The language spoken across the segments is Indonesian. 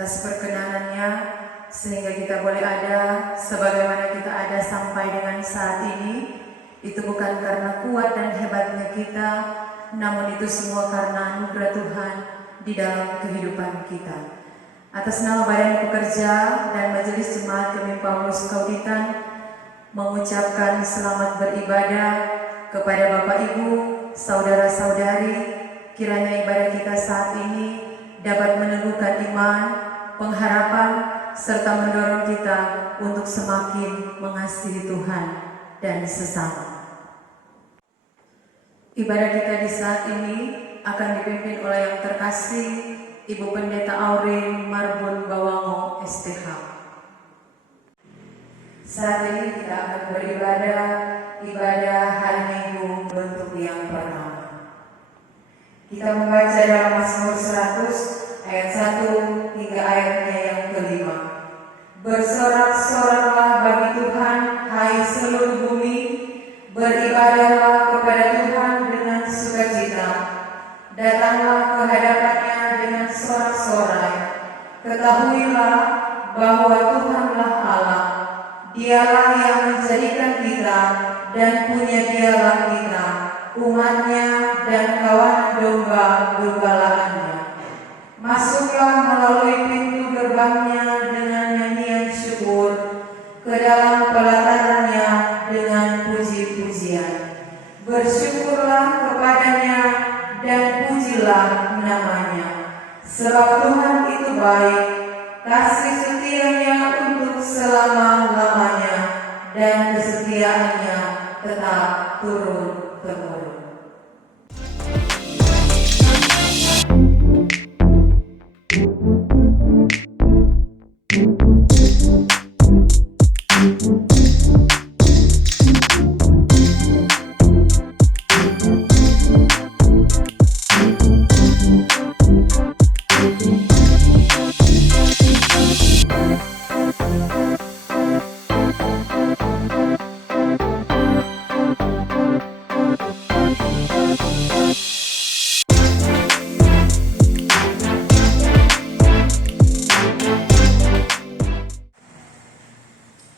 atas perkenanannya sehingga kita boleh ada sebagaimana kita ada sampai dengan saat ini. Itu bukan karena kuat dan hebatnya kita, namun itu semua karena anugerah Tuhan di dalam kehidupan kita. Atas nama Badan Pekerja dan Majelis Jemaat Kemim Paulus Kauditan mengucapkan selamat beribadah kepada Bapak Ibu, saudara-saudari. Kiranya ibadah kita saat ini dapat meneguhkan iman, pengharapan, serta mendorong kita untuk semakin mengasihi Tuhan dan sesama. Ibadah kita di saat ini akan dipimpin oleh yang terkasih Ibu Pendeta Aurin Marbun Bawango STH. Saat ini kita akan beribadah ibadah hari Minggu bentuk yang pertama. Kita membaca dalam Mazmur 100 ayat 1 hingga ayatnya yang kelima. Bersorak-soraklah bagi Tuhan, hai seluruh bumi, beribadahlah kepada Tuhan dengan sukacita. Datanglah ke hadapannya dengan sorak-sorai. Ketahuilah bahwa Tuhanlah Allah. Dialah yang menjadikan kita dan punya dialah kita, umatnya dan kawan domba-gembalaannya. Masuklah melalui pintu gerbangnya dengan nyanyian syukur, ke dalam pelatarannya dengan puji-pujian. Bersyukurlah kepadanya dan pujilah namanya. Sebab Tuhan itu baik, kasih setianya untuk selama-lamanya, dan kesetiaannya tetap turun-temurun.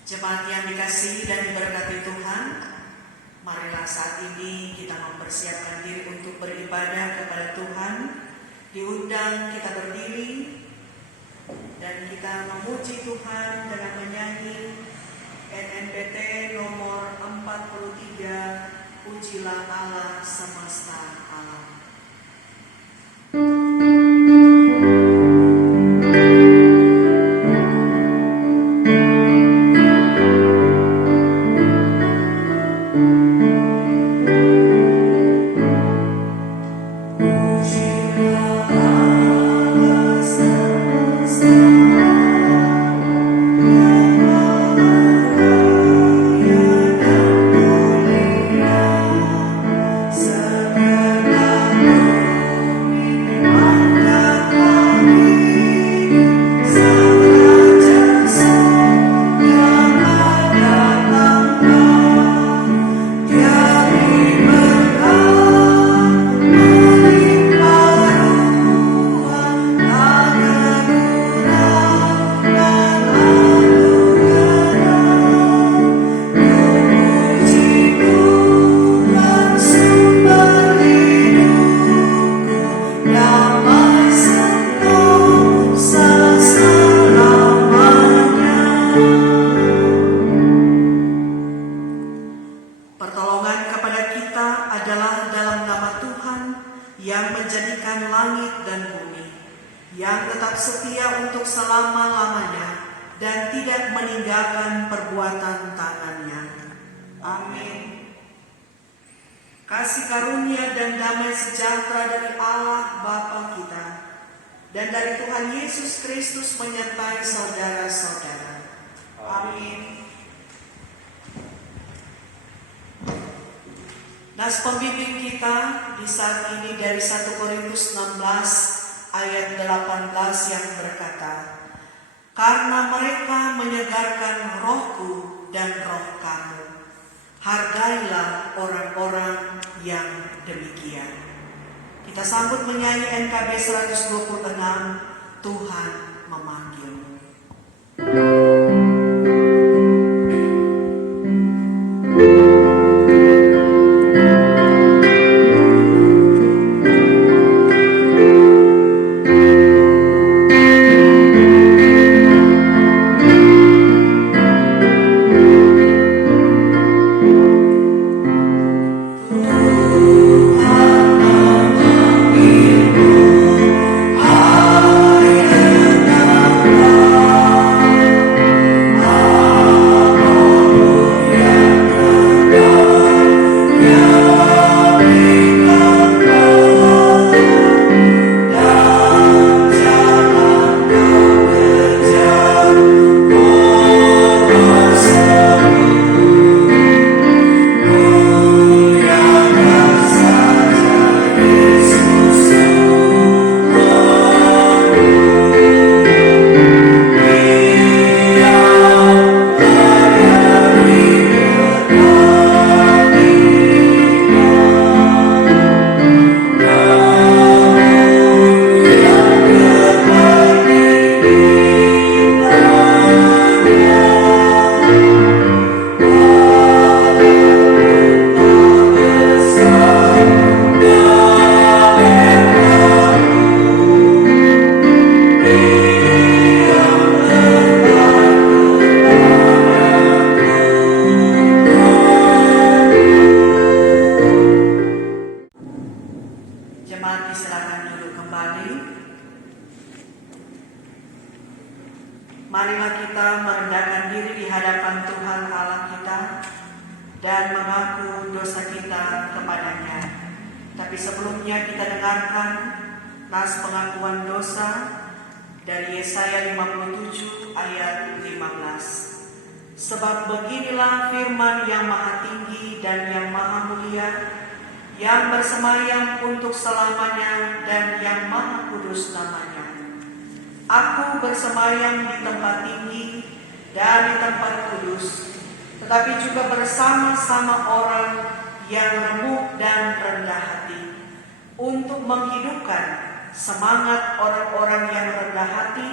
Jemaat yang dikasihi dan diberkati Tuhan, marilah saat ini kita mempersiapkan diri untuk beribadah kepada Tuhan. Diundang kita berdiri dan kita memuji Tuhan dengan menyanyi NNBT nomor 43, Pujilah Allah Semesta Alam. Kasih karunia dan damai sejahtera dari Allah Bapa kita dan dari Tuhan Yesus Kristus menyertai saudara-saudara. Amin. Nas pembimbing kita di saat ini dari 1 Korintus 16 ayat 18 yang berkata, karena mereka menyegarkan rohku dan roh kamu, hargailah orang-orang yang demikian. Kita sambut menyanyi NKB 126, Tuhan memanggil. marilah kita merendahkan diri di hadapan Tuhan Allah kita dan mengaku dosa kita kepadanya. Tapi sebelumnya kita dengarkan nas pengakuan dosa dari Yesaya 57 ayat 15. Sebab beginilah firman yang maha tinggi dan yang maha mulia, yang bersemayam untuk selamanya dan yang maha kudus namanya. Aku bersemayam di tempat tinggi dan di tempat kudus, tetapi juga bersama-sama orang yang remuk dan rendah hati, untuk menghidupkan semangat orang-orang yang rendah hati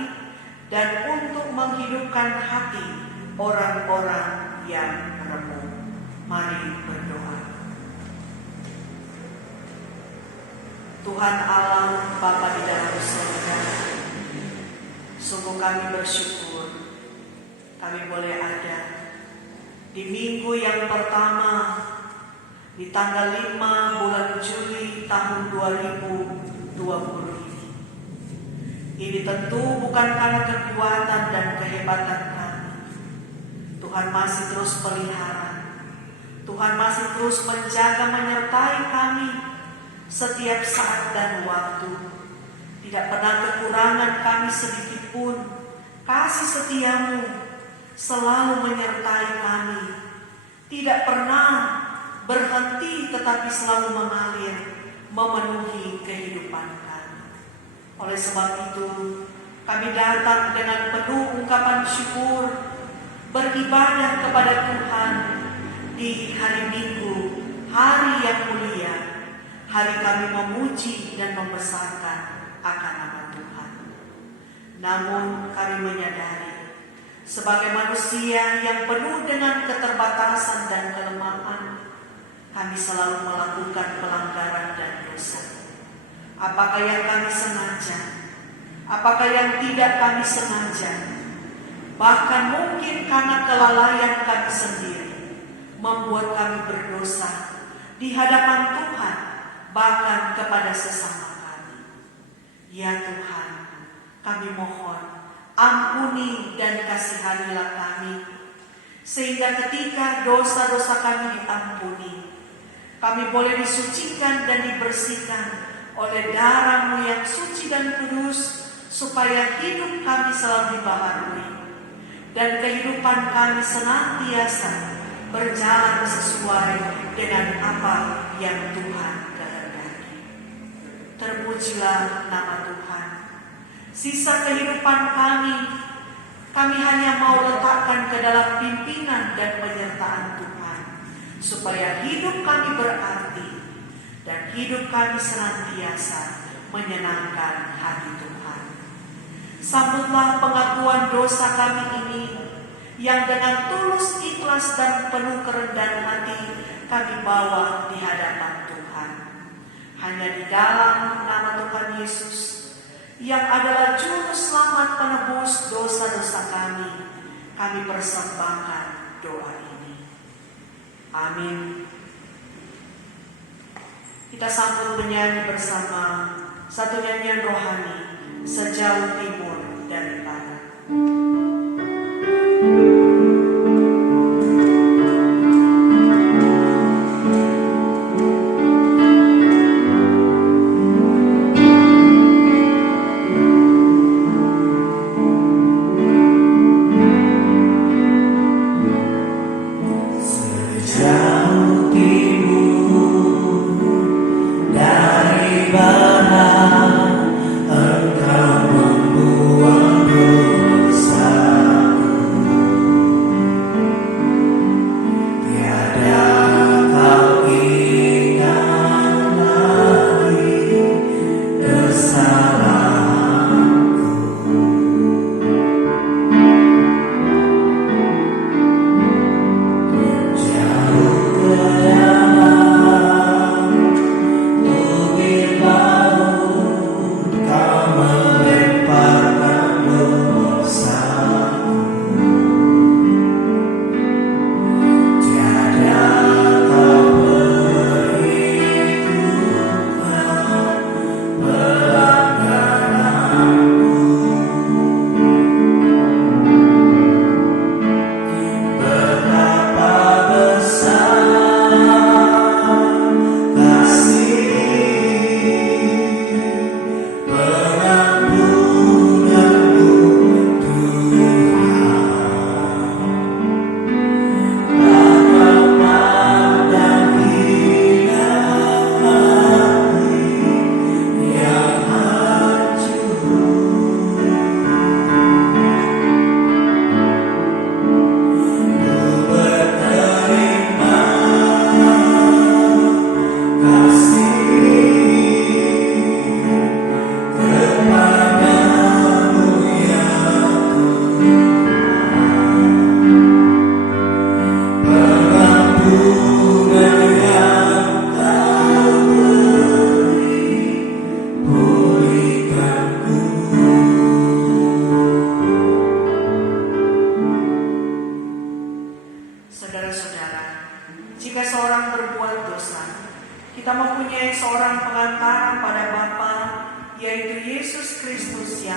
dan untuk menghidupkan hati orang-orang yang remuk. Mari berdoa. Tuhan Allah Bapa di dalam surga, sungguh kami bersyukur kami boleh ada di minggu yang pertama di tanggal 5 bulan Juli tahun 2020 ini. Ini tentu bukan karena kekuatan dan kehebatan kami. Tuhan masih terus pelihara. Tuhan masih terus menjaga menyertai kami setiap saat dan waktu. Tidak pernah kekurangan kami sedikit pun. Kasih setiamu selalu menyertai kami. Tidak pernah berhenti tetapi selalu mengalir, memenuhi kehidupan kami. Oleh sebab itu, kami datang dengan penuh ungkapan syukur, beribadah kepada Tuhan di hari Minggu, hari yang mulia, hari kami memuji dan membesarkan akan nama Tuhan. Namun kami menyadari, sebagai manusia yang penuh dengan keterbatasan dan kelemahan, kami selalu melakukan pelanggaran dan dosa. Apakah yang kami sengaja, apakah yang tidak kami sengaja, bahkan mungkin karena kelalaian kami sendiri, membuat kami berdosa di hadapan Tuhan, bahkan kepada sesama kami. Ya Tuhan, kami mohon, ampuni dan kasihanilah kami, sehingga ketika dosa-dosa kami diampuni, kami boleh disucikan dan dibersihkan oleh darah-Mu yang suci dan kudus, supaya hidup kami selalu dibaharui dan kehidupan kami senantiasa berjalan sesuai dengan apa yang Tuhan kehendaki. Terpujilah nama Tuhan. Sisa kehidupan kami hanya mau letakkan ke dalam pimpinan dan penyertaan Tuhan, supaya hidup kami berarti dan hidup kami senantiasa menyenangkan hati Tuhan. Sambutlah pengakuan dosa kami ini, yang dengan tulus, ikhlas, dan penuh kerendahan hati kami bawa di hadapan Tuhan. Hanya di dalam nama Tuhan Yesus, yang adalah juru selamat penebus dosa-dosa kami persembahkan doa ini. Amin. Kita sambut menyanyi bersama satu nyanyian rohani, Sejauh Timur dari Barat. Dari barat engkau membuka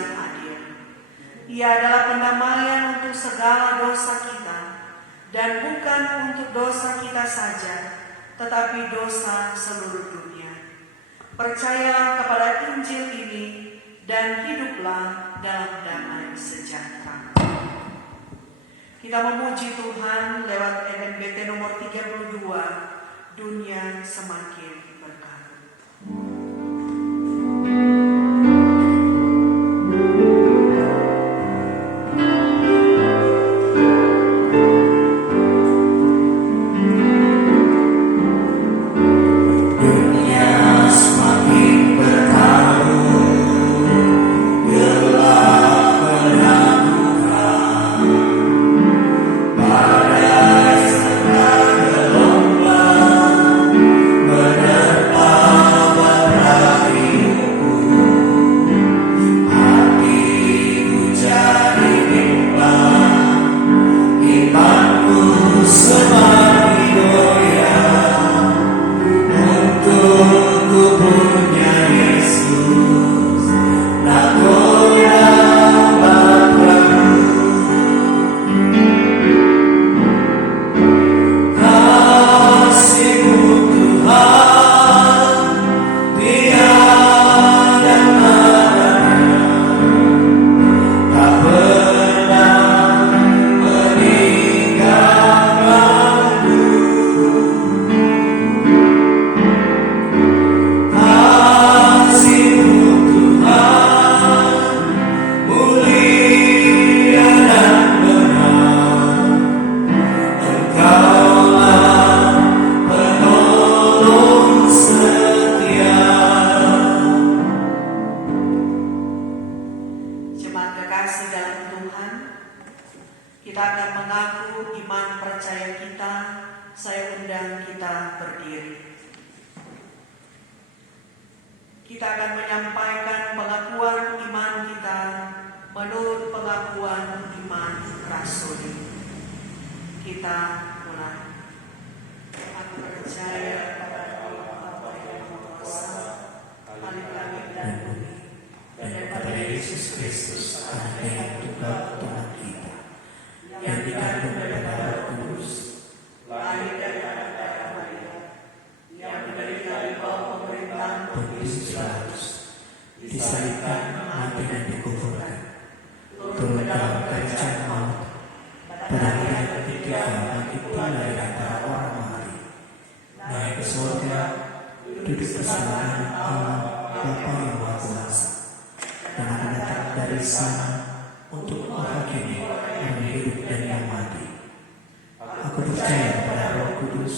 yang adil. Ia adalah pendamaian untuk segala dosa kita, dan bukan untuk dosa kita saja, tetapi dosa seluruh dunia. Percayalah kepada Injil ini dan hiduplah dalam damai sejahtera. Kita memuji Tuhan lewat NMBT nomor 32, dunia semakin berkabut. Kita akan menyampaikan pengakuan iman kita menurut pengakuan iman rasuli. Kita mulai. Aku percaya pada Allah yang Maha Kuasa, langit dan bumi, dan pada Yesus Kristus, Anak yang tunggal Tuhan kita, yang dikandung dari Roh Kudus, lahir dari anak darah Maria, yang menderita di bawah pemerintahan Pontius Pilatus, disalibkan, mati dan dikuburkan, turun ke dalam kerajaan maut, pada hari yang ketiga bangkit dari antara orang mati, naik ke surga, duduk bersama Allah Bapa yang Maha Kuasa, dan akan datang dari sana untuk menghakimi yang hidup dan yang mati. Aku percaya pada Roh Kudus,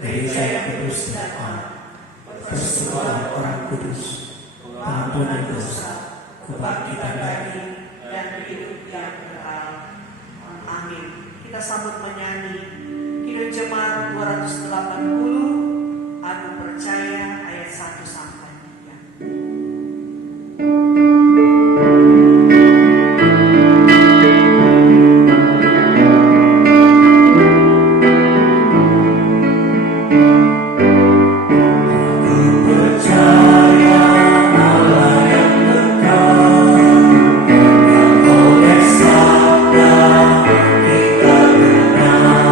gereja yang kudus dan aman, persekutuan orang kudus, pengampunan dosa, kebangkitan dari dan hidup yang kekal. Amin. Kita sambut menyanyi Kidung Jemaat 280, Aku Percaya ayat 1 sampai 3. Kita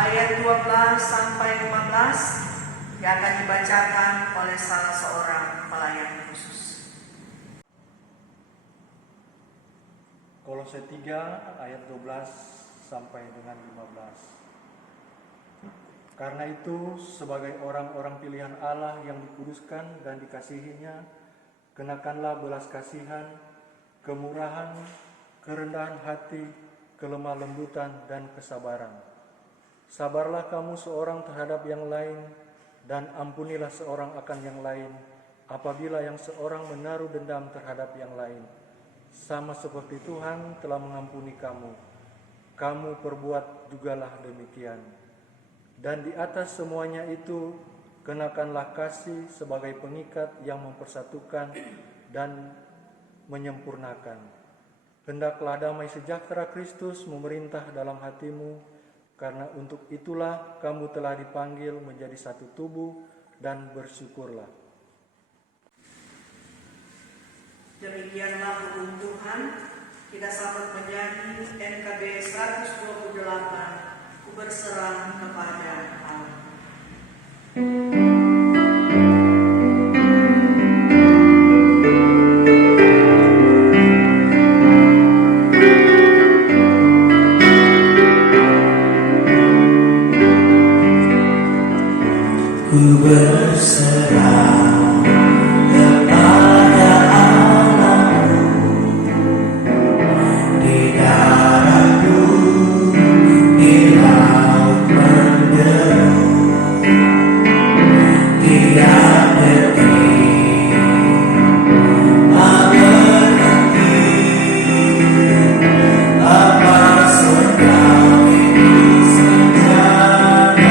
ayat 12 sampai 15 yang akan dibacakan oleh salah seorang pelayan khusus. Kolose 3 ayat 12 sampai dengan 15. Karena itu, sebagai orang-orang pilihan Allah yang dikuduskan dan dikasihinya, kenakanlah belas kasihan, kemurahan, kerendahan hati, kelemah lembutan, dan kesabaran. Sabarlah kamu seorang terhadap yang lain, dan ampunilah seorang akan yang lain, apabila yang seorang menaruh dendam terhadap yang lain. Sama seperti Tuhan telah mengampuni kamu, kamu perbuat jugalah demikian. Dan di atas semuanya itu, kenakanlah kasih sebagai pengikat yang mempersatukan dan menyempurnakan. Hendaklah damai sejahtera Kristus memerintah dalam hatimu, karena untuk itulah kamu telah dipanggil menjadi satu tubuh, dan bersyukurlah. Demikianlah hukum Tuhan. Kita sambut menyanyi NKB 128. Ku berserah kepada Allah. Ku berserah kepada Allah-Mu, di darahku, di laut menderu, tiap detik tak berhenti, lepas surgawi senjataku.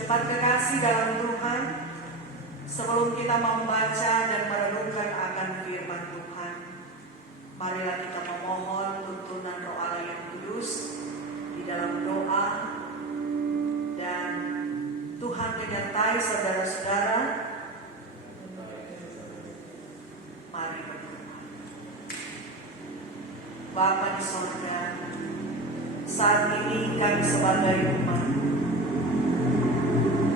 Jemaat kekasih dalam Tuhan, sebelum kita membaca dan merenungkan akan firman Tuhan, marilah kita memohon tuntunan Roh Allah yang kudus di dalam doa, dan Tuhan menyertai saudara-saudara. Mari berdoa. Bapa di surga, saat ini kami sebagai umat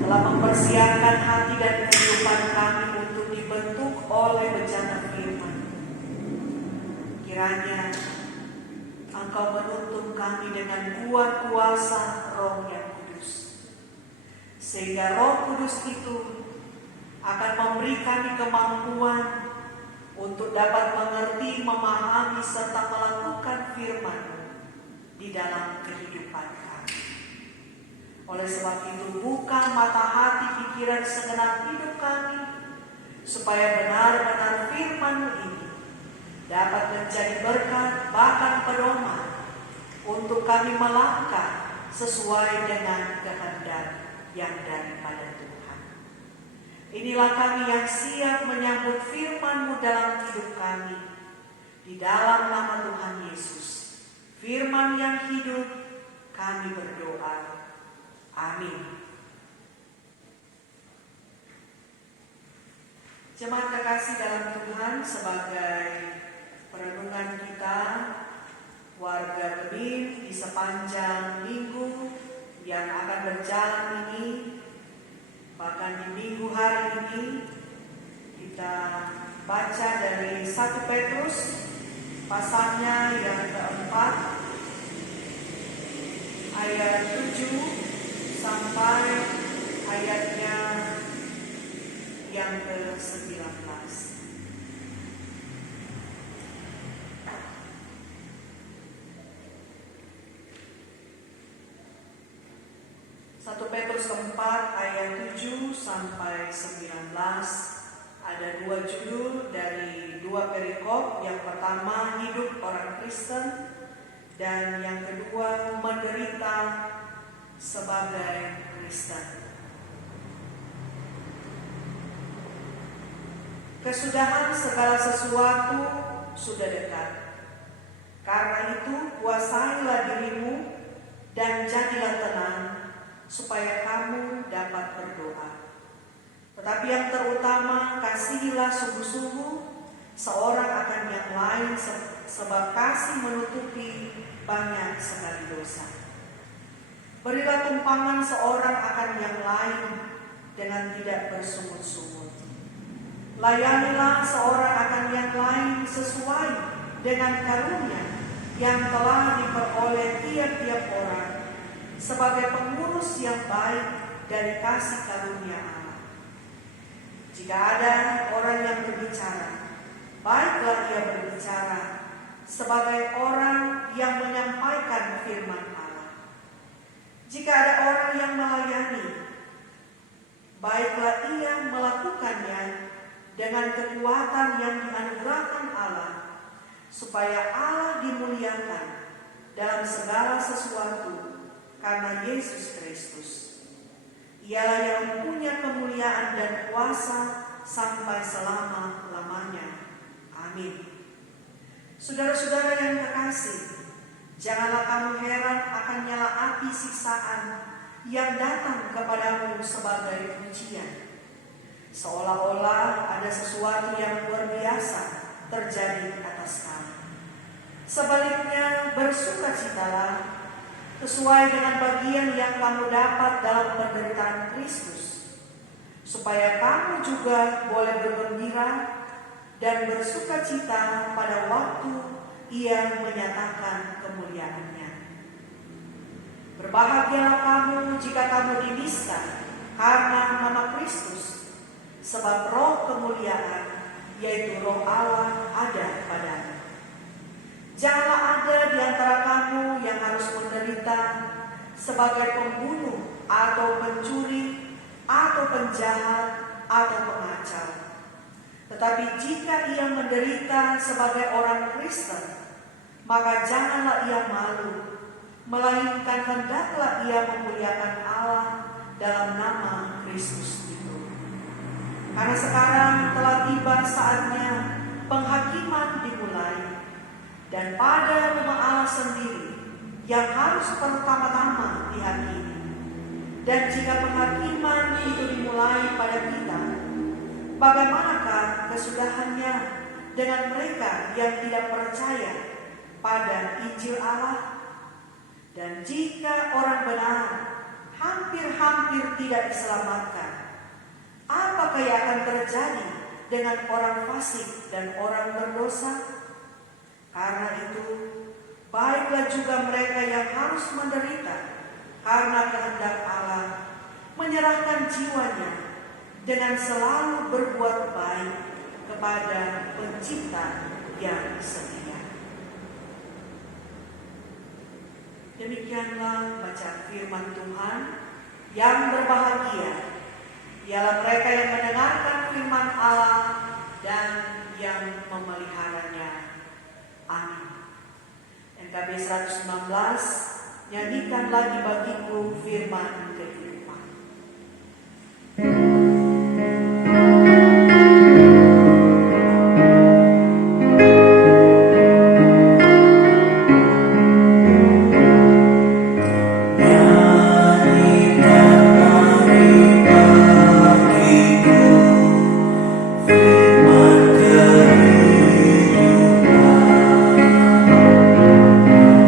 telah mempersiapkan hati dan kehidupan kami untuk dibentuk oleh bencana firman. Kiranya Engkau menuntun kami dengan kuat kuasa Roh yang kudus, sehingga Roh Kudus itu akan memberi kami kemampuan untuk dapat mengerti, memahami, serta melakukan firman di dalam kehidupan kami. Oleh sebab itu, buka mata hati pikiran segenap hidup kami, supaya benar-benar firman-Mu ini dapat menjadi berkat, bahkan pedoman untuk kami melangkah sesuai dengan kehendak yang daripada Tuhan. Inilah kami yang siap menyambut firman-Mu dalam hidup kami, di dalam nama Tuhan Yesus, firman yang hidup, kami berdoa. Amin. Jemaat kekasih dalam Tuhan, sebagai perenungan kita, warga Gemir di sepanjang minggu yang akan berjalan ini, bahkan di minggu hari ini, kita baca dari 1 Petrus pasalnya yang keempat, ayat 7 sampai ayatnya yang ke-19. 1 Petrus 4 ayat 7 sampai 19, Ada dua judul dari dua perikop. Yang pertama, hidup orang Kristen, dan yang kedua, menderita sebagai Kristen. Kesudahan segala sesuatu sudah dekat. Karena itu, kuasailah dirimu dan jadilah tenang, supaya kamu dapat berdoa. Tetapi yang terutama, kasihilah sungguh-sungguh seorang akan yang lain, sebab kasih menutupi banyak sekali dosa. Berilah tumpangan seorang akan yang lain dengan tidak bersungut-sungut. Layanilah seorang akan yang lain sesuai dengan karunia yang telah diperoleh tiap-tiap orang sebagai pengurus yang baik dari kasih karunia Allah. Jika ada orang yang berbicara, baiklah ia berbicara sebagai orang yang menyampaikan firman Allah. Jika ada orang yang melayani, baiklah ia melakukannya dengan kekuatan yang dianugerahkan Allah, supaya Allah dimuliakan dalam segala sesuatu karena Yesus Kristus. Ialah yang punya kemuliaan dan kuasa sampai selama-lamanya. Amin. Saudara-saudara yang terkasih, janganlah kamu heran akan nyala api siksaan yang datang kepadamu sebagai ujian, seolah-olah ada sesuatu yang luar biasa terjadi atas kamu. Sebaliknya, bersukacitalah sesuai dengan bagian yang kamu dapat dalam penderitaan Kristus, supaya kamu juga boleh bergembira dan bersukacita pada waktu Ia menyatakan kemuliaannya. Berbahagialah kamu jika kamu diniskan karena nama Kristus, sebab roh kemuliaan, yaitu roh Allah, ada padanya. Janganlah ada di antara kamu yang harus menderita sebagai pembunuh atau pencuri atau penjahat atau pengacau. Tetapi jika ia menderita sebagai orang Kristen, maka janganlah ia malu, melainkan hendaklah ia memuliakan Allah dalam nama Kristus itu. Karena sekarang telah tiba saatnya penghakiman dimulai, dan pada rumah Allah sendiri yang harus pertama-tama dihakimi. Dan jika penghakiman itu dimulai pada kita, bagaimanakah kesudahannya dengan mereka yang tidak percaya pada Injil Allah? Dan jika orang benar hampir-hampir tidak diselamatkan, apakah yang akan terjadi dengan orang fasik dan orang berdosa? Karena itu, baiklah juga mereka yang harus menderita karena kehendak Allah, menyerahkan jiwanya dengan selalu berbuat baik kepada Pencipta yang setia. Demikianlah bacaan firman Tuhan. Yang berbahagia ialah mereka yang mendengarkan firman Allah dan yang memeliharanya. Amin. NKB 119, nyanyikan lagi bagiku firman kehidupan.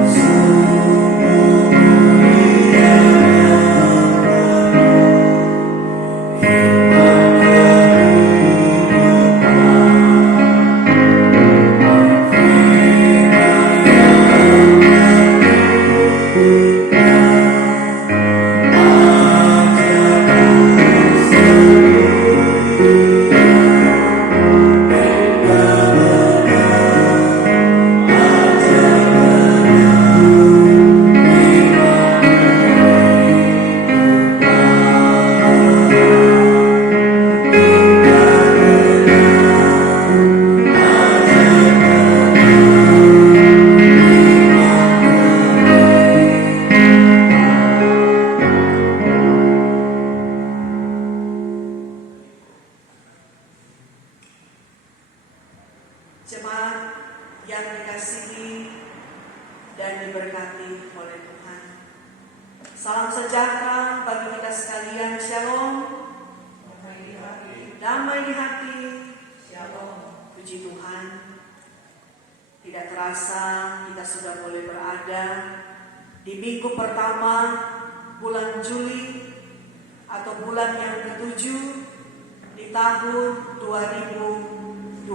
Sungguh mulia jemaat yang dikasihi dan diberkati oleh Tuhan. Salam sejahtera bagi kita sekalian. Shalom. Damai di hati. Shalom. Puji Tuhan. Tidak terasa kita sudah boleh berada di minggu pertama bulan Juli atau bulan yang ke-7 di tahun 2020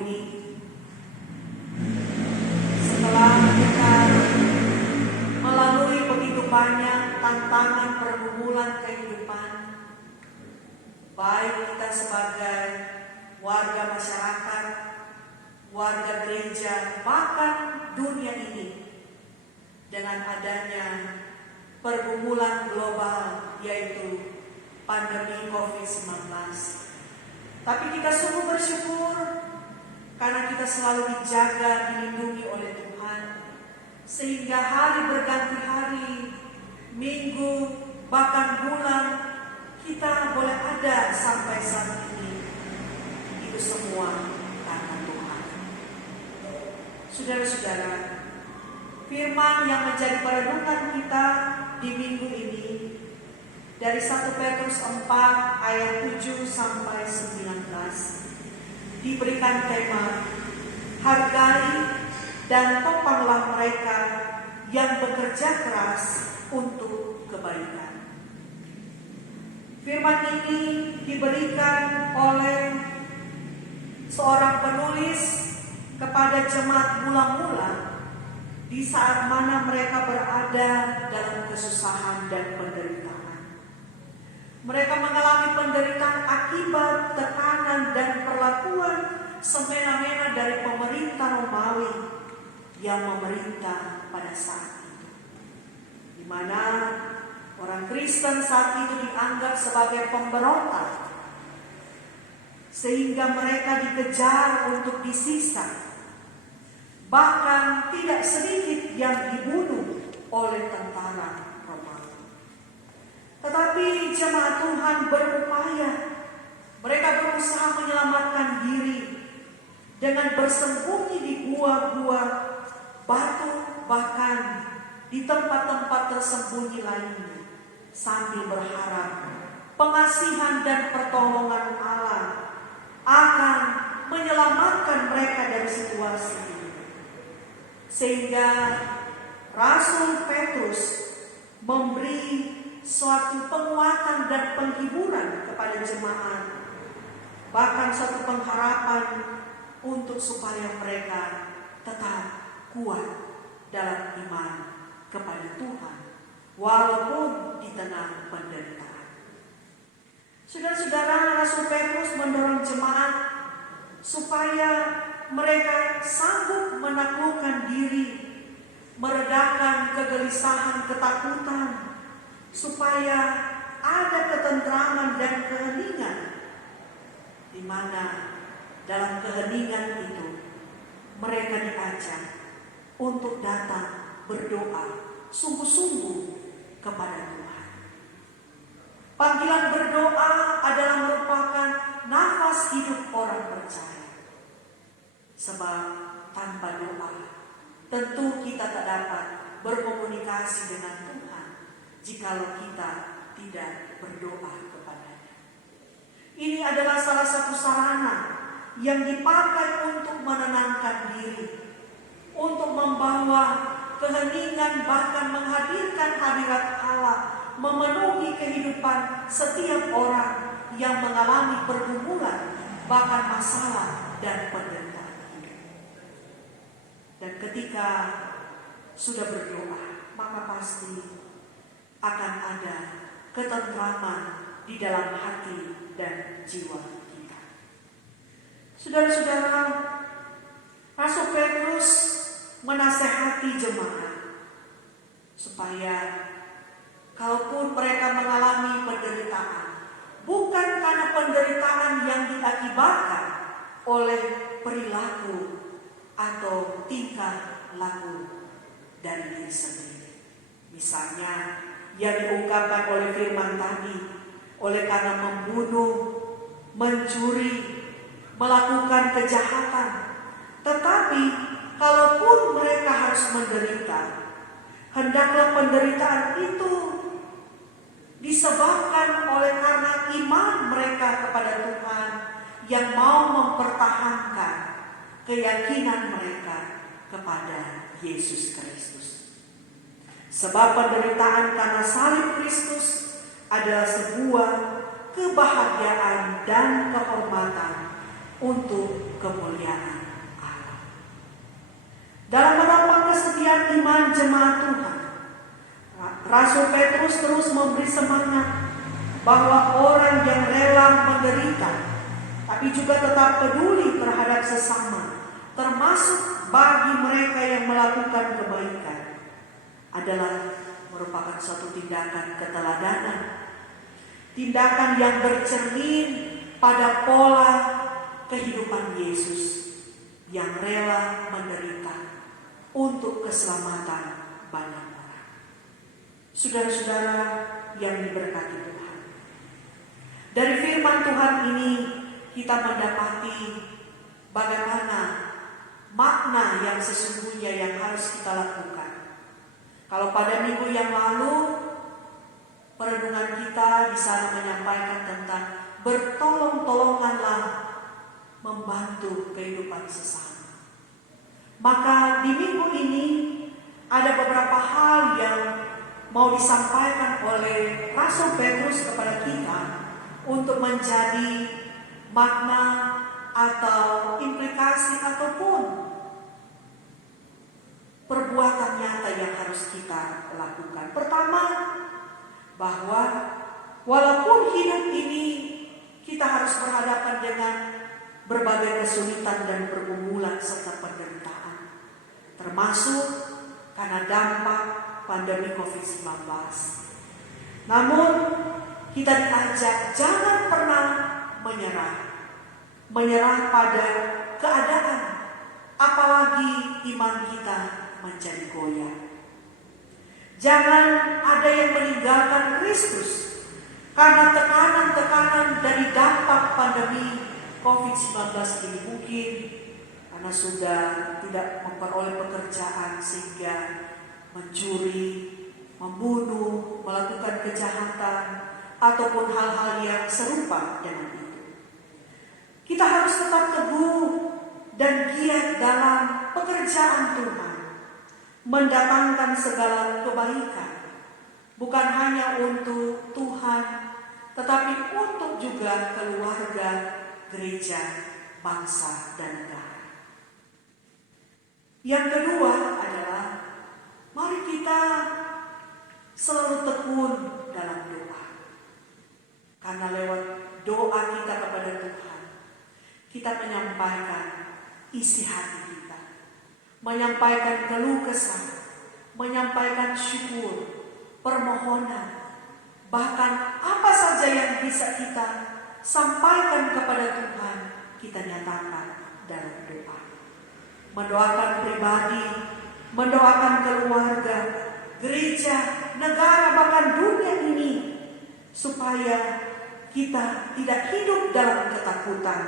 ini. Setelah kita melalui begitu banyak tantangan pergumulan kehidupan, baik kita sebagai warga masyarakat, warga gereja, bahkan dunia ini, dengan adanya pergumulan global yaitu pandemi COVID-19. Tapi kita sungguh bersyukur karena kita selalu dijaga, dilindungi oleh Tuhan, sehingga hari berganti hari, minggu, bahkan bulan, kita boleh ada sampai saat ini. Itu semua karena Tuhan. Saudara-saudara, firman yang menjadi perenungan kita di minggu ini dari 1 Petrus 4 ayat 7 sampai 19 diberikan tema, hargai dan topanglah mereka yang bekerja keras untuk kebaikan. Firman ini diberikan oleh seorang penulis kepada jemaat mula-mula di saat mana mereka berada dalam kesusahan dan penderitaan. Mereka mengalami penderitaan akibat tekanan dan perlakuan semena-mena dari pemerintah Romawi yang memerintah pada saat itu, di mana orang Kristen saat itu dianggap sebagai pemberontak, sehingga mereka dikejar untuk disiksa. Bahkan tidak sedikit yang dibunuh oleh tentara Romawi. Tetapi jemaat Tuhan berupaya. Mereka berusaha menyelamatkan diri dengan bersembunyi di gua-gua, batu, bahkan di tempat-tempat tersembunyi lainnya, sambil berharap pengasihan dan pertolongan Allah akan menyelamatkan mereka dari situasi ini. Sehingga Rasul Petrus memberi suatu penguatan dan penghiburan kepada jemaat, bahkan suatu pengharapan untuk supaya mereka tetap kuat dalam iman kepada Tuhan walaupun di tengah penderitaan. Saudara-saudara, Rasul Petrus mendorong jemaat supaya mereka sanggup menaklukkan diri, meredakan kegelisahan, ketakutan, supaya ada ketentraman dan keheningan, di mana dalam keheningan itu mereka diajak untuk datang berdoa sungguh-sungguh kepada Tuhan. Panggilan berdoa adalah merupakan nafas hidup orang percaya. Sebab tanpa doa tentu kita tak dapat berkomunikasi dengan Tuhan jikalau kita tidak berdoa kepadanya. Ini adalah salah satu sarana yang dipakai untuk menenangkan diri, untuk membawa keheningan, bahkan menghadirkan hadirat Allah, memenuhi kehidupan setiap orang yang mengalami pergumulan, bahkan masalah dan penderitaan hidup. Dan ketika sudah berdoa, maka pasti akan ada ketentraman di dalam hati dan jiwa kita. Saudara-saudara, Rasul Petrus menasehati jemaat supaya kalaupun mereka mengalami penderitaan, bukan karena penderitaan yang diakibatkan oleh perilaku atau tingkah laku dari diri sendiri. Misalnya yang diungkapkan oleh firman tadi, oleh karena membunuh, mencuri, melakukan kejahatan. Tetapi kalaupun mereka harus menderita, hendaklah penderitaan itu disebabkan oleh karena iman mereka kepada Tuhan yang mau mempertahankan keyakinan mereka kepada Yesus Kristus. Sebab penderitaan karena salib Kristus adalah sebuah kebahagiaan dan kehormatan untuk kemuliaan Allah. Dalam menopang kesetiaan iman jemaat Tuhan, Rasul Petrus terus memberi semangat bahwa orang yang rela menderita, tapi juga tetap peduli terhadap sesama, termasuk bagi mereka yang melakukan kebaikan, adalah merupakan suatu tindakan keteladanan. Tindakan yang bercermin pada pola kehidupan Yesus yang rela menderita untuk keselamatan banyak orang. Saudara-saudara yang diberkati Tuhan, dari firman Tuhan ini kita mendapati bagaimana makna yang sesungguhnya yang harus kita lakukan. Kalau pada minggu yang lalu perenungan kita di sana menyampaikan tentang bertolong-tolonganlah membantu kehidupan sesama. Maka di minggu ini ada beberapa hal yang mau disampaikan oleh Rasul Petrus kepada kita untuk menjadi makna atau implikasi ataupun perbuatan nyata yang harus kita lakukan. Pertama, bahwa walaupun hidup ini kita harus berhadapan dengan berbagai kesulitan dan pergumulan serta penderitaan, termasuk karena dampak pandemi COVID-19. Namun kita diajak jangan pernah menyerah pada keadaan, apalagi iman kita menjadi goyah. Jangan ada yang meninggalkan Kristus karena tekanan-tekanan dari dampak pandemi COVID-19 ini, mungkin karena sudah tidak memperoleh pekerjaan sehingga mencuri, membunuh, melakukan kejahatan, ataupun hal-hal yang serupa dengan itu. Kita harus tetap teguh dan giat dalam pekerjaan Tuhan, mendatangkan segala kebaikan, bukan hanya untuk Tuhan, tetapi untuk juga keluarga, gereja, bangsa, dan negara. Yang kedua adalah mari kita selalu tekun dalam doa. Karena lewat doa kita kepada Tuhan, kita menyampaikan isi hati kita, menyampaikan keluh kesah, menyampaikan syukur, permohonan, bahkan apa saja yang bisa kita sampaikan kepada Tuhan, kita nyatakan dalam doa. Mendoakan pribadi, mendoakan keluarga, gereja, negara, bahkan dunia ini, supaya kita tidak hidup dalam ketakutan,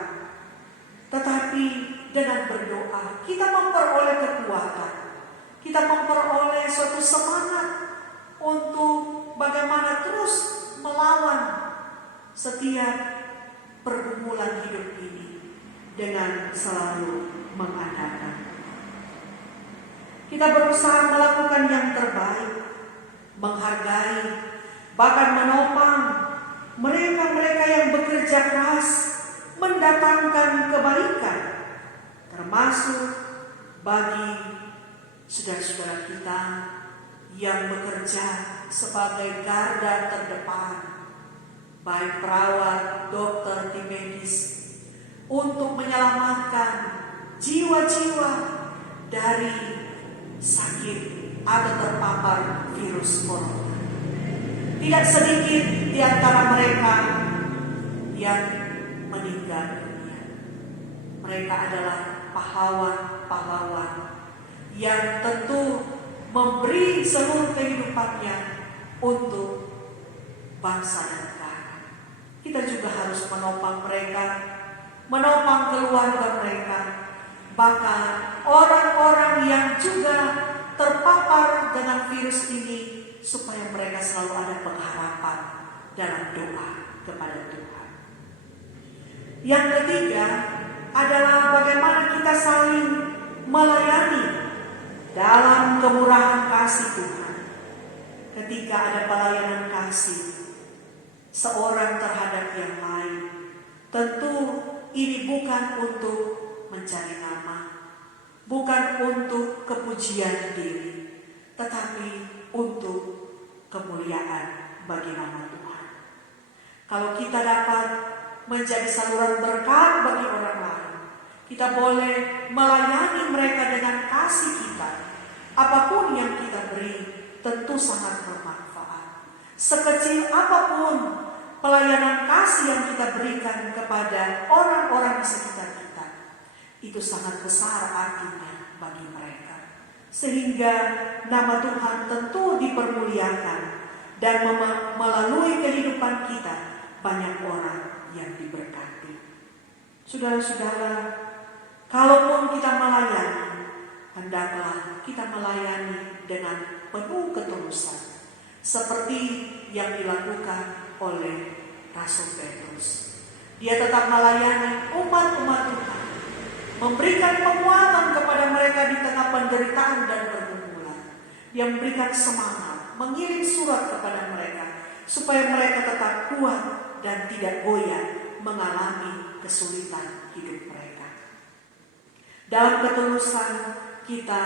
tetapi dengan berdoa kita memperoleh kekuatan, kita memperoleh suatu semangat untuk bagaimana terus melawan setiap pergumulan hidup ini dengan selalu mengandalkan. Kita berusaha melakukan yang terbaik, menghargai, bahkan menopang mereka-mereka yang bekerja keras mendatangkan kebaikan, termasuk bagi saudara-saudara kita yang bekerja sebagai garda terdepan, baik perawat, dokter, tim medis, untuk menyelamatkan jiwa-jiwa dari sakit atau terpapar virus corona. Tidak sedikit di antara mereka yang meninggal dunia. Mereka adalah pahlawan-pahlawan yang tentu memberi seluruh kehidupannya untuk bangsa dan negara. Kita juga harus menopang mereka, menopang keluarga mereka, Bahkan orang-orang yang juga terpapar dengan virus ini, supaya mereka selalu ada pengharapan dalam doa kepada Tuhan. Yang ketiga adalah bagaimana kita saling melayani dalam kemurahan kasih Tuhan. Ketika ada pelayanan kasih seorang terhadap yang lain, tentu ini bukan untuk mencari nama, bukan untuk kepujian diri, tetapi untuk kemuliaan bagi nama Tuhan. Kalau kita dapat menjadi saluran berkat bagi orang lain, kita boleh melayani mereka dengan kasih kita. Apapun yang kita beri tentu sangat bermanfaat. Sekecil apapun pelayanan kasih yang kita berikan kepada orang-orang di sekitar kita, itu sangat besar artinya bagi mereka. Sehingga nama Tuhan tentu dipermuliakan dan melalui kehidupan kita banyak orang yang diberkati. Saudara-saudara, kalaupun kita melayani, hendaklah kita melayani dengan penuh ketulusan, seperti yang dilakukan oleh Rasul Petrus. Dia tetap melayani umat-umat Tuhan, memberikan penguatan kepada mereka di tengah penderitaan dan pergumulan. Dia memberikan semangat, mengirim surat kepada mereka supaya mereka tetap kuat dan tidak goyah mengalami kesulitan hidup mereka. Dalam ketulusan kita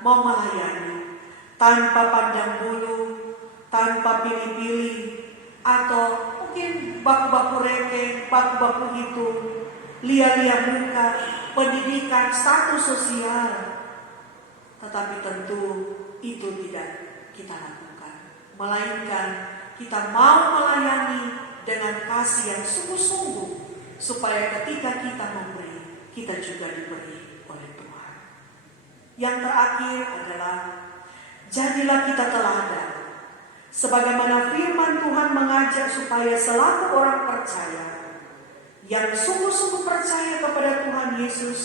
mau melayani tanpa pandang bulu, tanpa pilih-pilih, atau mungkin baku-baku reke, baku-baku hitung, lia-lia muka, pendidikan, status sosial. Tetapi tentu itu tidak kita lakukan, melainkan kita mau melayani dengan kasih yang sungguh-sungguh, supaya ketika kita memberi, kita juga diberi oleh Tuhan. Yang terakhir adalah jadilah kita teladan, sebagaimana firman Tuhan mengajak supaya selaku orang percaya yang sungguh-sungguh percaya kepada Tuhan Yesus,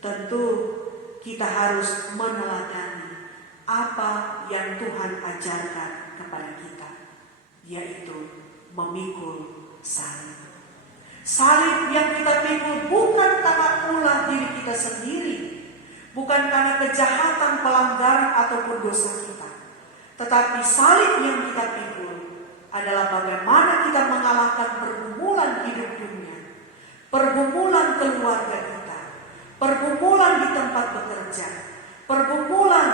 tentu kita harus meneladani apa yang Tuhan ajarkan kepada kita, yaitu memikul salib. Salib yang kita pikul bukan karena ulah diri kita sendiri, bukan karena kejahatan, pelanggaran ataupun dosa kita, tetapi salib yang kita pikul adalah bagaimana kita mengalahkan pergumulan hidup dunia, pergumulan keluarga kita, pergumulan di tempat bekerja, pergumulan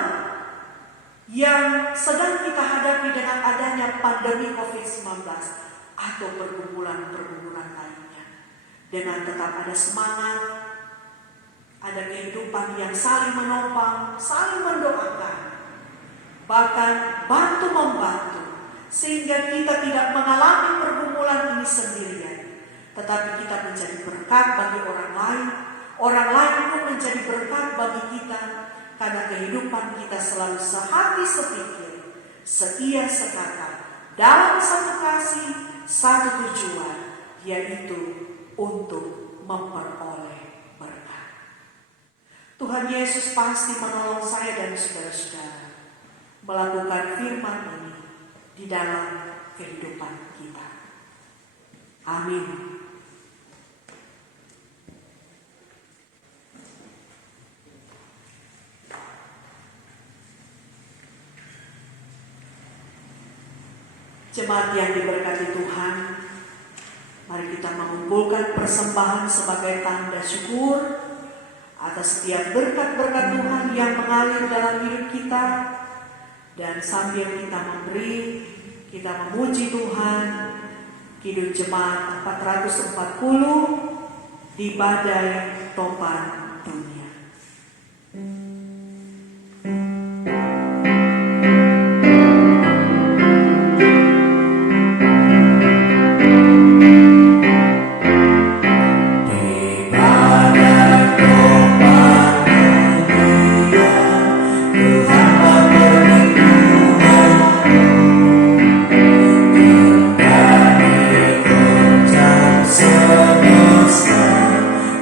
yang sedang kita hadapi dengan adanya pandemi COVID-19 atau pergumulan-pergumulan lainnya. Dengan tetap ada semangat, ada kehidupan yang saling menopang, saling mendoakan, bahkan bantu-membantu, sehingga kita tidak mengalami pergumulan ini sendirian, tetapi kita menjadi berkat bagi orang lain pun menjadi berkat bagi kita, karena kehidupan kita selalu sehati sepikir, seia sekata, dalam satu kasih, satu tujuan, yaitu untuk memperoleh berkat. Tuhan Yesus pasti menolong saya dan saudara-saudara melakukan firman ini di dalam kehidupan kita. Amin. Jemaat yang diberkati Tuhan, mari kita mengumpulkan persembahan sebagai tanda syukur atas setiap berkat-berkat Tuhan yang mengalir dalam hidup kita. Dan sambil kita memberi, kita memuji Tuhan. Kidung Jemaat 440 di badai topan dunia.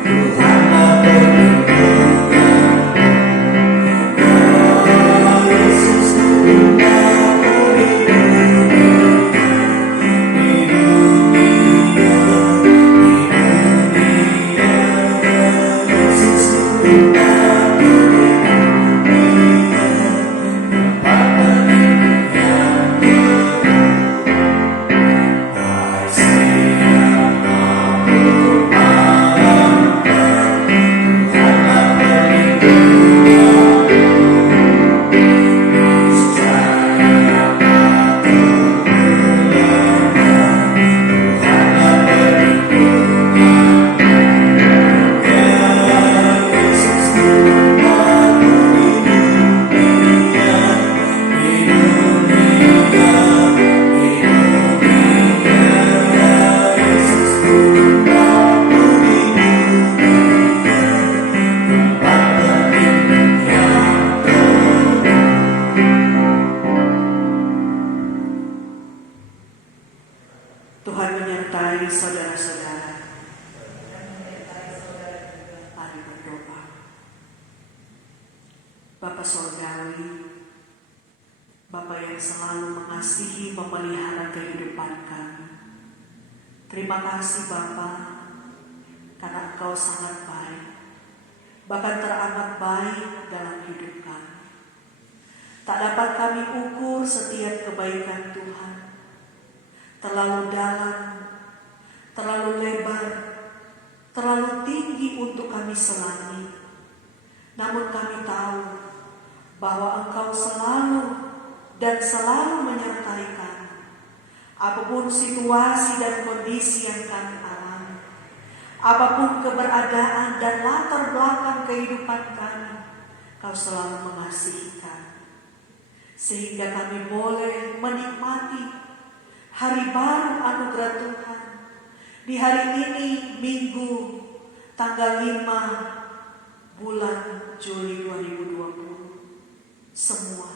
Tuhan Bapa Sorgawi, Bapa yang selalu mengasihi memelihara kehidupan kami. Terima kasih Bapa, karena Engkau sangat baik, bahkan teramat baik dalam hidup kami. Tak dapat kami ukur setiap kebaikan Tuhan. Terlalu dalam, terlalu lebar, terlalu tinggi untuk kami selami. Namun kami tahu bahwa Engkau selalu dan selalu menyertai kami. Apapun situasi dan kondisi yang kami alami, apapun keberadaan dan latar belakang kehidupan kami, Kau selalu mengasihi kami. Sehingga kami boleh menikmati hari baru anugerah Tuhan. Di hari ini, Minggu, tanggal 5 bulan Juli 2020. Semua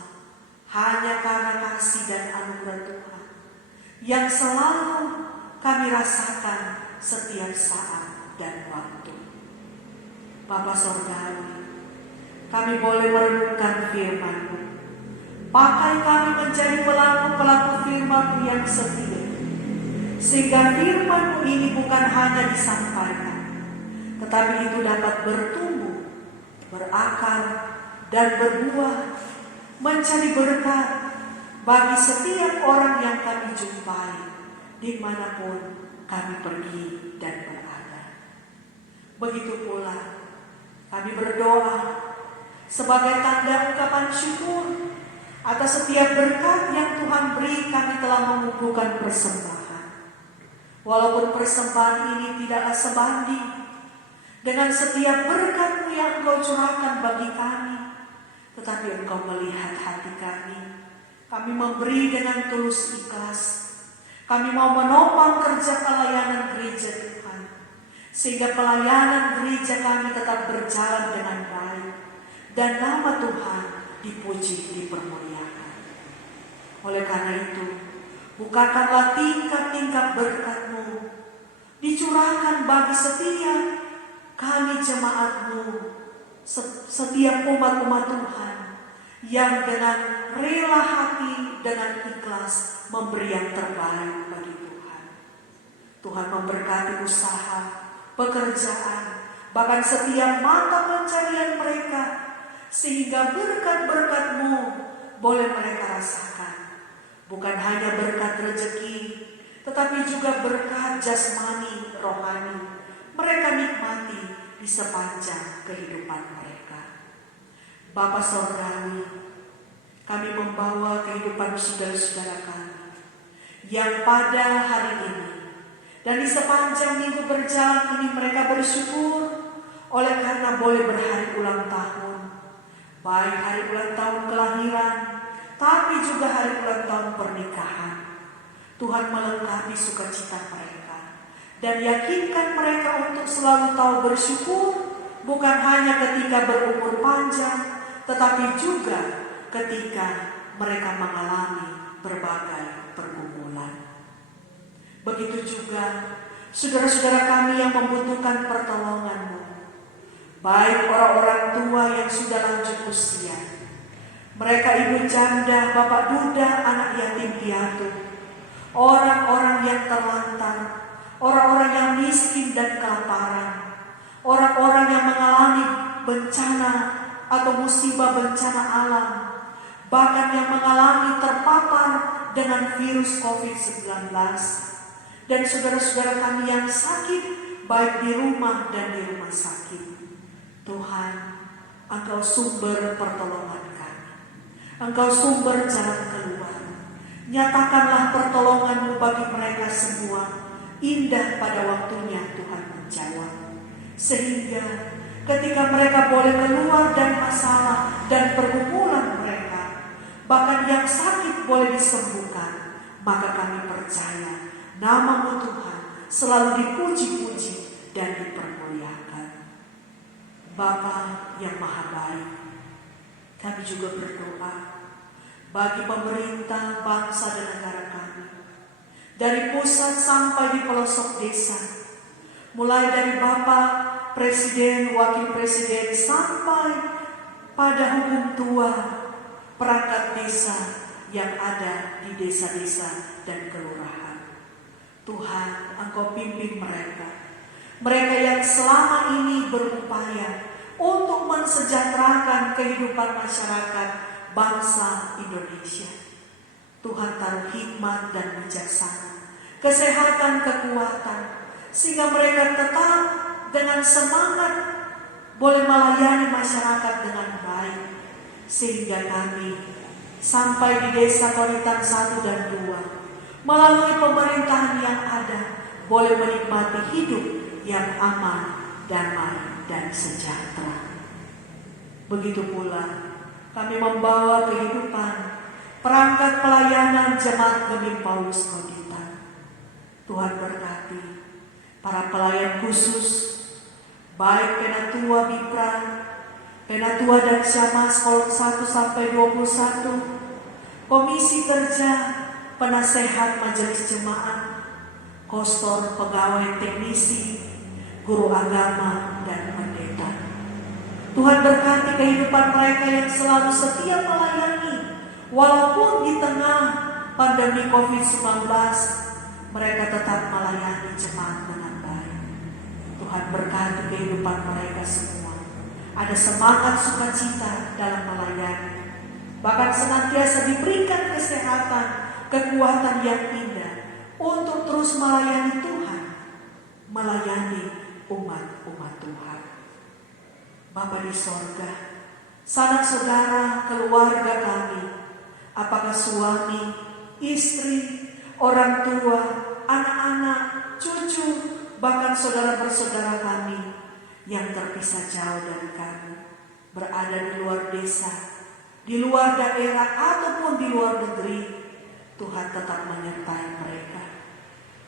hanya karena kasih dan anugerah Tuhan yang selalu kami rasakan setiap saat dan waktu. Bapa Sorgawi, kami boleh merenungkan firman-Mu. Pakai kami menjadi pelaku-pelaku firman-Mu yang setia, sehingga firman-Mu ini bukan hanya disampaikan, tetapi itu dapat bertumbuh, berakar, dan berbuah, menjadi berkat bagi setiap orang yang kami jumpai, dimanapun kami pergi dan berada. Begitu pula kami berdoa sebagai tanda ungkapan syukur atas setiap berkat yang Tuhan beri. Kami telah mengumpulkan persembahan. Walaupun persembahan ini tidaklah sebanding dengan setiap berkat-Mu yang Engkau curahkan bagi kami, tetapi Engkau melihat hati kami. Kami memberi dengan tulus ikhlas. Kami mau menopang kerja pelayanan gereja Tuhan, sehingga pelayanan gereja kami tetap berjalan dengan baik, dan nama Tuhan dipuji, dipermuliakan. Oleh karena itu, bukakanlah tingkat-tingkat berkat-Mu dicurahkan bagi setiap kami jemaat-Mu, setiap umat-umat Tuhan yang dengan rela hati, dengan ikhlas memberi yang terbaik bagi Tuhan. Tuhan memberkati usaha, pekerjaan, bahkan setiap mata pencarian mereka, sehingga berkat-berkat-Mu boleh mereka rasakan. Bukan hanya berkat rezeki, tetapi juga berkat jasmani, rohani mereka nikmati di sepanjang kehidupan mereka. Bapa Sorgawi, kami membawa kehidupan saudara-saudara kami yang pada hari ini dan di sepanjang minggu berjalan ini mereka bersyukur oleh karena boleh berhari ulang tahun, baik hari ulang tahun kelahiran, tapi juga hari ulang tahun pernikahan. Tuhan melengkapi sukacita mereka dan yakinkan mereka untuk selalu tahu bersyukur, bukan hanya ketika berumur panjang, tetapi juga ketika mereka mengalami berbagai pergumulan. Begitu juga saudara-saudara kami yang membutuhkan pertolongan-Mu, baik orang-orang tua yang sudah lanjut usia, mereka ibu janda, bapak duda, anak yatim piatu, orang-orang yang terlantar, orang-orang yang miskin dan kelaparan, orang-orang yang mengalami bencana atau musibah bencana alam, bahkan yang mengalami terpapar dengan virus COVID-19, dan saudara-saudara kami yang sakit baik di rumah dan di rumah sakit. Tuhan, Engkau sumber pertolongan kami, Engkau sumber jalan keluar. Nyatakanlah pertolongan-Mu bagi mereka semua, indah pada waktunya Tuhan menjawab, sehingga ketika mereka boleh keluar dari masalah dan pergumulan mereka, bahkan yang sakit boleh disembuhkan, maka kami percaya nama-Mu Tuhan selalu dipuji-puji dan dipermuliakan. Bapa yang maha baik, kami juga berdoa bagi pemerintah, bangsa dan negara kami, dari pusat sampai di pelosok desa, mulai dari Bapak Presiden, Wakil Presiden, sampai pada hukum tua perangkat desa yang ada di desa-desa dan kelurahan. Tuhan, Engkau pimpin mereka yang selama ini berupaya untuk mensejahterakan kehidupan masyarakat bangsa Indonesia. Tuhan taruh hikmat dan bijaksana, kesehatan, kekuatan, sehingga mereka tetap dengan semangat boleh melayani masyarakat dengan baik, sehingga kami sampai di desa Koritan 1 dan 2 melalui pemerintahan yang ada boleh menikmati hidup yang aman, damai, dan sejahtera. Begitu pula kami membawa kehidupan perangkat pelayanan Jemaat Gemim Paulus Koditan. Tuhan berkati para pelayan khusus, baik Penatua Bipra, Penatua dan Syama Sekolah 1 sampai 21, Komisi Kerja, Penasehat Majelis Jemaat, Kostor, pegawai teknisi, guru agama, dan pendeta. Tuhan berkati kehidupan mereka yang selalu setia melayani, walaupun di tengah pandemi COVID-19, mereka tetap melayani jemaat dengan baik. Tuhan berkati kehidupan mereka semua. Ada semangat sukacita dalam melayani. Bahkan senantiasa diberikan kesehatan, kekuatan yang indah untuk terus melayani Tuhan, melayani umat-umat Tuhan. Bapa di sorga, sanak saudara, keluarga kami, apakah suami, istri, orang tua, anak-anak, cucu, bahkan saudara-bersaudara kami yang terpisah jauh dari kami, berada di luar desa, di luar daerah, ataupun di luar negeri, Tuhan tetap menyertai mereka.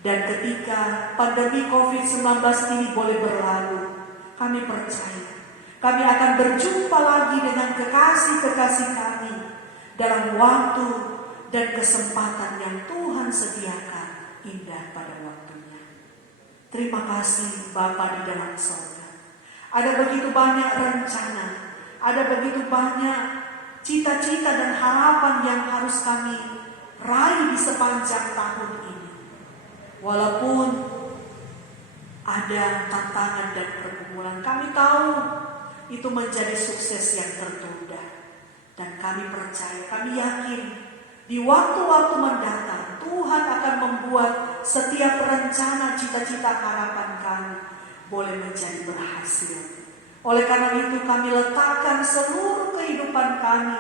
Dan ketika pandemi COVID-19 ini boleh berlalu, kami percaya kami akan berjumpa lagi dengan kekasih-kekasih kami dalam waktu dan kesempatan yang Tuhan sediakan indah pada waktunya. Terima kasih Bapa di dalam surga. Ada begitu banyak rencana, ada begitu banyak cita-cita dan harapan yang harus kami raih di sepanjang tahun ini. Walaupun ada tantangan dan pergumulan, kami tahu itu menjadi sukses yang tertunda. Dan kami percaya, kami yakin di waktu-waktu mendatang Tuhan akan membuat setiap rencana, cita-cita, harapan kami boleh menjadi berhasil. Oleh karena itu kami letakkan seluruh kehidupan kami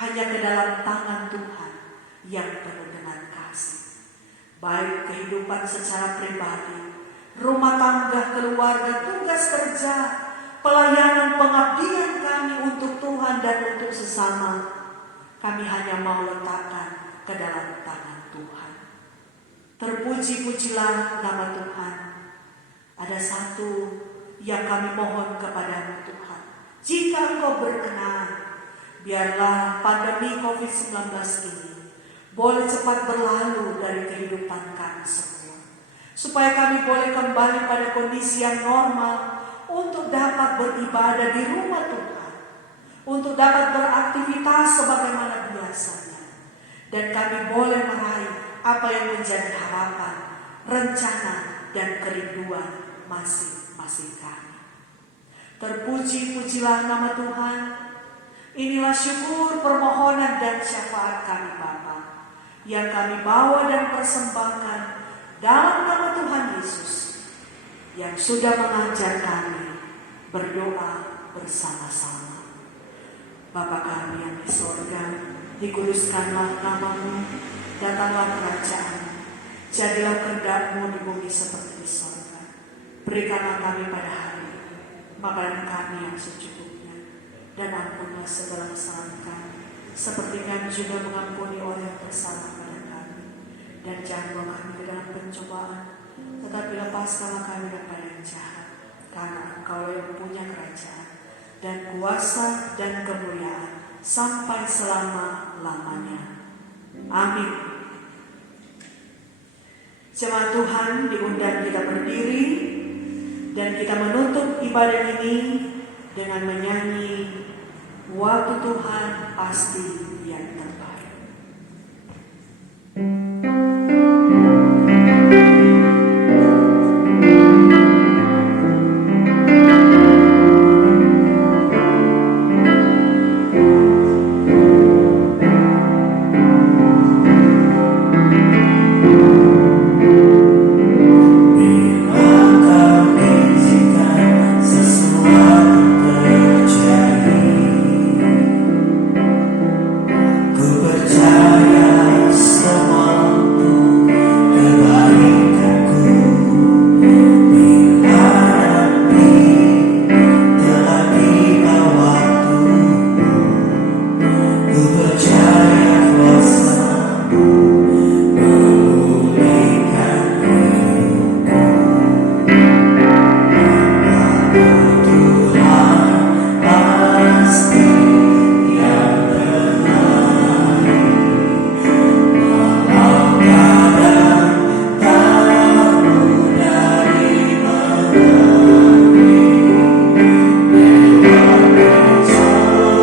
hanya ke dalam tangan Tuhan yang penuh dengan kasih. Baik kehidupan secara pribadi, rumah tangga, keluarga, tugas kerja, pelayanan, pengabdian kami untuk Tuhan dan untuk sesama, kami hanya mau letakkan ke dalam tangan Tuhan. Terpuji-pujilah nama Tuhan. Ada satu yang kami mohon kepadamu Tuhan. Jika Engkau berkenan, biarlah pandemi COVID-19 ini boleh cepat berlalu dari kehidupan kami semua. Supaya kami boleh kembali pada kondisi yang normal untuk dapat beribadah di rumah Tuhan. Untuk dapat beraktivitas sebagaimana biasanya. Dan kami boleh meraih apa yang menjadi harapan, rencana, dan kerinduan masing-masing kami. Terpuji-pujilah nama Tuhan. Inilah syukur, permohonan, dan syafaat kami Bapa, yang kami bawa dan persembahkan dalam nama Tuhan Yesus, yang sudah mengajar kami berdoa bersama-sama. Bapa kami yang di sorga, dikuduskanlah nama-Mu, datanglah kerajaan-Mu, jadilah kehendak-Mu di bumi seperti di sorga. Berikanlah kami pada hari ini makanan kami yang secukupnya, dan ampunlah segala kesalahan kami, seperti kami juga mengampuni orang yang bersalah pada kami. Dan jangan bawa kami ke dalam pencobaan, tetapi lepaskanlah kami daripada yang jahat, karena Engkau yang punya kerajaan dan kuasa dan kemuliaan sampai selama-lamanya. Amin. Jemaat Tuhan, diundang kita berdiri dan kita menutup ibadah ini dengan menyanyi Waktu Tuhan pasti yang terbaik. Bila kau izinkan sesuatu terjadi, ku percaya semua untuk kebaikanku. Bila nanti telah tiba waktumu, ku percaya kuasa-Mu memulihkan hidupku. Tuhan pasti yang terbaik, walau kadang tak mudah dimengerti. Lewat percobaan,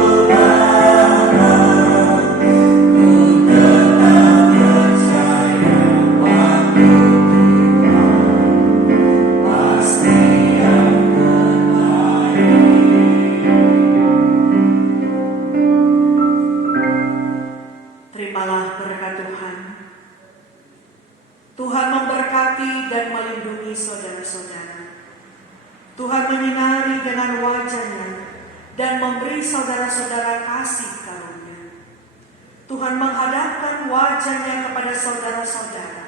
ku tetap percaya waktu Tuhan pasti yang terbaik. Terimalah berkat Tuhan. Tuhan memberkati dan melindungi saudara-saudara. Tuhan menyinari dengan wajah-Nya dan memberi saudara-saudara kasih karunia. Tuhan menghadapkan wajah-Nya kepada saudara-saudara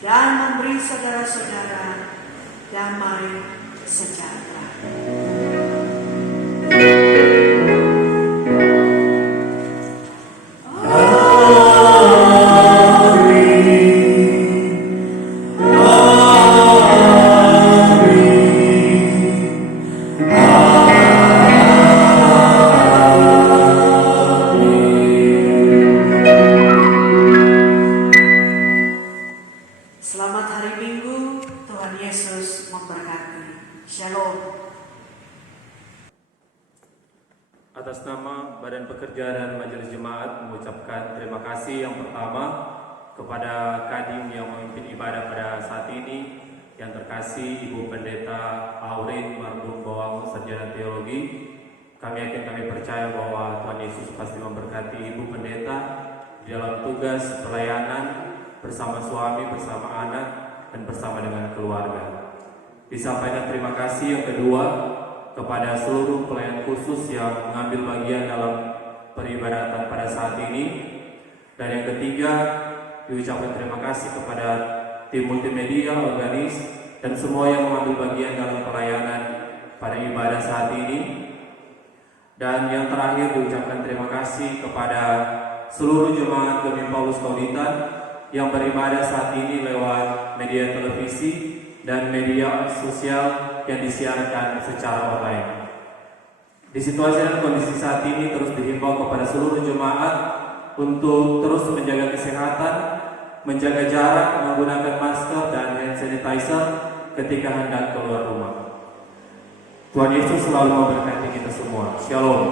dan memberi saudara-saudara damai sejahtera. Selamat hari Minggu, Tuhan Yesus memberkati. Shalom. Atas nama Badan Pekerja dan Majelis Jemaat mengucapkan terima kasih yang pertama kepada Kadim yang memimpin ibadah pada saat ini, yang terkasih Ibu Pendeta Aurin Marbun Bawang, Sarjana Teologi. Kami yakin, kami percaya bahwa Tuhan Yesus pasti memberkati Ibu Pendeta di dalam tugas pelayanan bersama suami, bersama anak, dan bersama dengan keluarga. Disampaikan terima kasih yang kedua kepada seluruh pelayan khusus yang mengambil bagian dalam peribadatan pada saat ini. Dan yang ketiga, diucapkan terima kasih kepada tim multimedia, organis, dan semua yang mengambil bagian dalam pelayanan pada ibadah saat ini. Dan yang terakhir, diucapkan terima kasih kepada seluruh jemaat Gemim Paulus Kauditan yang beribadah saat ini lewat media televisi dan media sosial yang disiarkan secara online. Di situasi dan kondisi saat ini terus dihimbau kepada seluruh jemaat untuk terus menjaga kesehatan, menjaga jarak, menggunakan masker dan hand sanitizer ketika hendak keluar rumah. Tuhan Yesus selalu memberkati kita semua. Shalom.